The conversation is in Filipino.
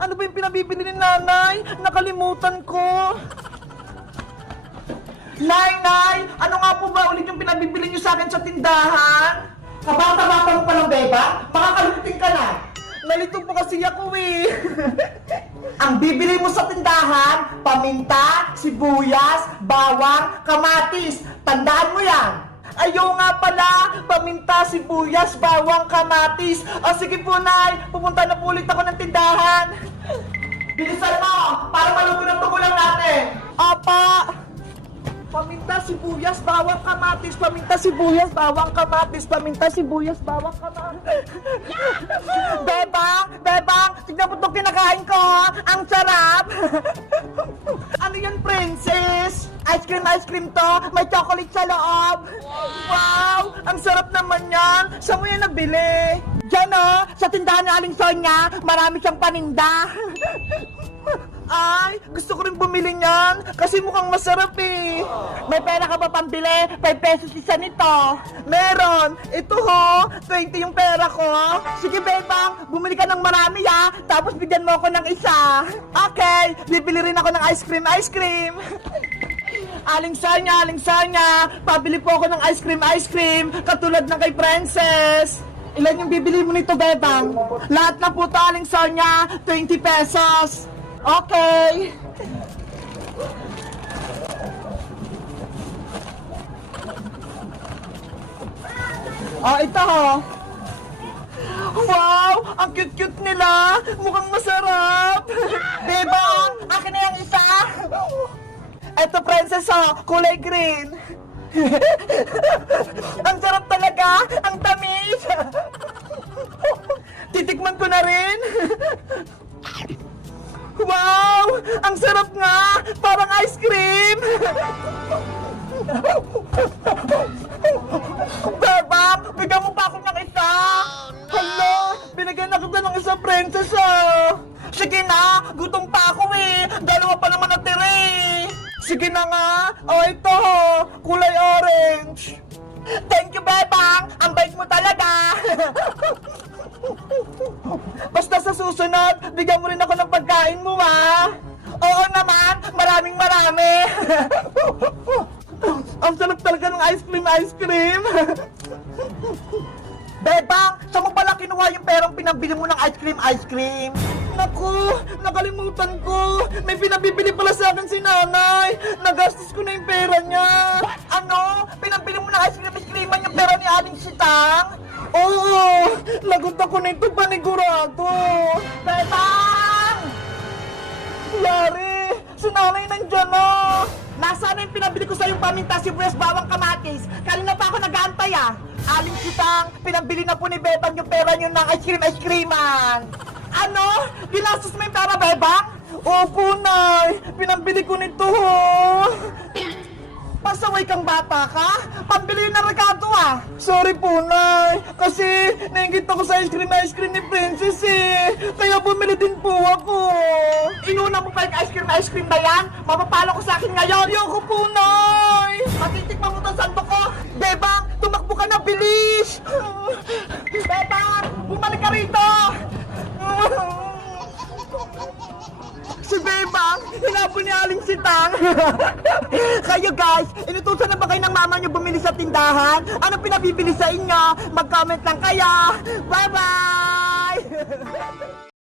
Ano ba yung pinabibili ni nanay? Nakalimutan ko. Nay! Ano nga po ba ulit yung pinabibili niyo sa akin sa tindahan? Kabata-bata mo pa lang, Beba? Makakalimutin ka na. Nalito po kasi ako eh. Ang bibili mo sa tindahan, paminta, sibuyas, bawang, kamatis. Tandaan mo yan. Ayaw nga pala, paminta, sibuyas, bawang, kamatis. O sige po, Nay, pupunta na po ulit ako ng tindahan. Bilisan mo, para maluto ng tugulang natin. Apa! Paminta, sibuyas, bawang, kamatis. Paminta, sibuyas, bawang, kamatis. Paminta, sibuyas, bawang, kamatis. Bebang, tignan mo itong kinakain ko. Ang sarap. Ano yan, princess? Ice cream to. May chocolate sa loob. Wow, ang sarap naman yan. Saan mo yan nabili? Diyan sa tindahan ni Aling Sonia. Marami siyang paninda. Ay, gusto ko rin bumili niyan kasi mukhang masarap eh. May pera ka ba pambili? 5 pesos isa nito. Meron. Ito 20 yung pera ko. Sige, Bebang, bumili ka ng marami ha. Tapos bigyan mo ako ng isa. Okay, bibili rin ako ng ice cream. Aling Sonia, pabili po ako ng ice cream, katulad ng kay Princess. Ilan yung bibili mo nito, Bebang? Lahat na po to, Aling Sonia, 20 pesos. Okay. Ito Wow! Ang cute-cute nila! Mukhang masarap! Bebang! Akin na yung isa! Ito, Princess, kulay green! Ang sarap talaga! Ang tamis! Titikman ko na rin! Wow! Ang sarap nga! Parang ice cream! Bebang! Bigyan mo pa ako ng isa! Hala! Binigyan na kita ng isang princess Sige na! Gutom pa ako eh! Dalawa pa naman natira eh! Sige na nga! Ito kulay orange! Thank you, Bebang! Ang bait mo talaga! Basta sa susunod, bigyan mo rin ako ng pagkain mo, ha? Oo naman, marami. Ang sarap talaga ng ice cream. Bebang, saan mo pala kinuha yung perang pinabili mo ng ice cream? Naku, nakalimutan ko. May pinabibili pala sa akin si nanay. Nagastos ko na yung pera niya. Ano? Pinabili mo ng ice cream yung pera ni Aling Sitang? Oo, lagot ako nito panigurado. Bebang! Yari, si nanay nandyan na. Nasaan yung pinabili ko sa yung paminta, sibuyas, bawang, kamatis? Kanina pa ako nag-aantay Aling Sitang, pinabili na po ni Bebang yung pera niyo ng ice creaman. Ano? Ginastos mo yung pera, Bebang? Opo, Nay. Pinabili ko nito Pasaway kang bata ka? Pambili na rekado Sorry po, Nay. Kasi nainggit ako sa ice cream ni Princess Kaya bumili din po ako. Inuna mo pa yung ice cream na yan? Mapapalo ko sa akin ngayon. Ayoko po, Nay. Matitikman mo itong santo ko. Bebang, tumakbo ka na, bilis. Bebang, bumalik ka rito. Si Bebang, hinapon ni Aling Sitang. Kayo guys, inutusan na ba kayo ng mama nyo bumili sa tindahan? Ano pinabibili sa inyo? Mag-comment lang kayo. Bye-bye!